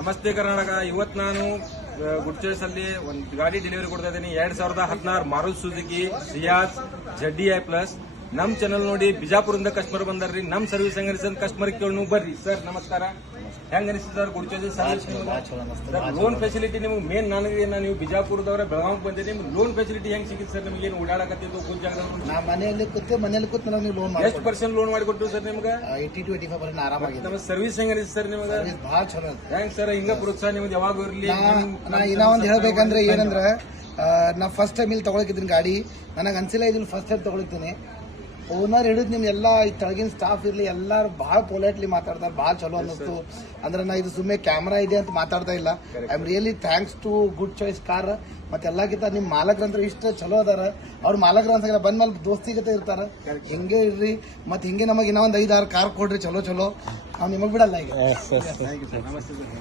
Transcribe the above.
ನಮಸ್ತೆ ಕರ್ನಾಟಕ. ಇವತ್ತು ನಾನು ಗುಡ್ ಚಾಯ್ಸ್ ಅಲ್ಲಿ ಒಂದು ಗಾಡಿ ಡೆಲಿವರಿ ಕೊಡ್ತಾ ಇದ್ದೀನಿ. 2016 ಮಾರುತಿ ಸುಜುಕಿ ಸಿಯಾಜ್ ZDI+. ನಮ್ ಚಾನಲ್ ನೋಡಿ ಬಿಜಾಪುರದಿಂದ ಕಸ್ಟಮರ್ ಬಂದಾರ್ರಿ. ನಮ್ ಸರ್ವಿಸ್ ಹೆಂಗ ಅನಿಸ್ತದ ಕಸ್ಟಮರ್ ಕೇಳಿ ಬರ್ರಿ. ಸರ್ ನಮಸ್ಕಾರ. ಹೆಂಗ ಅನಿಸ್ತದ sir good choice service? Loan facility ನಿಮ್ಗೆ ಮೇನ್ ನನಗೆ ನೀವು ಬಿಜಾಪುರದವ್ರ ಬೆಳಗಾವ್ ಬಂದಿರಿ. ನಿಮ್ಗೆ ಲೋನ್ ಫೆಸಿಲಿಟಿ ಹೆಂಗ್ ಸಿಗುತ್ತೆ ಸರ್? ನಿಮ್ಗೆ ಏನು ಓಡಾಡಕತ್ತಿದ್ದು ಕೂತ್ ಜಾಗ ಮನೆಯಲ್ಲಿ ಕೂತು ನನಗೆ ಲೋನ್ ಎಷ್ಟು ಪರ್ಸೆಂಟ್ ಲೋನ್ ಮಾಡಿ ಕೊಟ್ಟು ಸರ್ ನಿಮ್ಗೆ? 80 to 85% ಆರಾಮಾಗಿದೆ. ನಮ್ಮ ಸರ್ವಿಸ್ ಹೆಂಗ ಅನಿಸ್ತದೆ ಸರ್ ನಿಮ್ಗೆ? ಬಹಳ ಚಲೋ. ಹೆಂಗ್ ಸರ್ ಹಿಂಗ ಪ್ರೋತ್ಸಾಹ ನಿಮ್ಗೆ ಯಾವಾಗ ಇರ್ಲಿ? ನಾ ಇನ್ನ ಒಂದ್ ಹೇಳ್ಬೇಕಂದ್ರೆ ಏನಂದ್ರ ನಾ ಫಸ್ಟ್ ಟೈಮ್ ಇಲ್ಲಿ ತಗೊಳಕಿದ್ದೀನಿ ಗಾಡಿ. ನನಗೆ ಅನ್ಸಿಲ್ಲ ಇದನ್ನ ಫಸ್ಟ್ ಟೈಮ್ ತಗೊಳಿತೀನಿ. ಓನರ್ ಹಿಡಿದು ನಿಮ್ ಎಲ್ಲಾ ತೆಳಗಿನ ಸ್ಟಾಫ್ ಇರ್ಲಿ ಎಲ್ಲಾರು ಬಹಳ ಪೊಲೈಟ್ಲಿ ಮಾತಾಡ್ತಾರೆ. ಬಹಳ ಚಲೋ ಅನ್ನಿಸ್ತು. ಅಂದ್ರೆ ನಾ ಇದು ಸುಮ್ಮನೆ ಕ್ಯಾಮ್ರಾ ಇದೆ ಅಂತ ಮಾತಾಡ್ತಾ ಇಲ್ಲ. I am really thanks to good choice car. ಮತ್ತೆ ಎಲ್ಲಕ್ಕಿಂತ ನಿಮ್ ಮಾಲಕರಂದ್ರೆ ಇಷ್ಟ ಚಲೋ ಅದಾರ. ಅವ್ರ ಮಾಲಕರ ಅಂತ ಬಂದ್ಮೇಲೆ ದೋಸ್ತಿಗತೆ ಇರ್ತಾರ. ಹಿಂಗೆ ಇರ್ರಿ. ಮತ್ತೆ ಹಿಂಗೆ ನಮಗೆ ಇನ್ನೊಂದ್ 5-6 ಕಾರ್ ಕೊಡ್ರಿ ಚಲೋ ಚಲೋ. ನಾವು ನಿಮಗ್ ಬಿಡಲ್ಲ ಈಗ. ನಮಸ್ತೆ ಸರ್.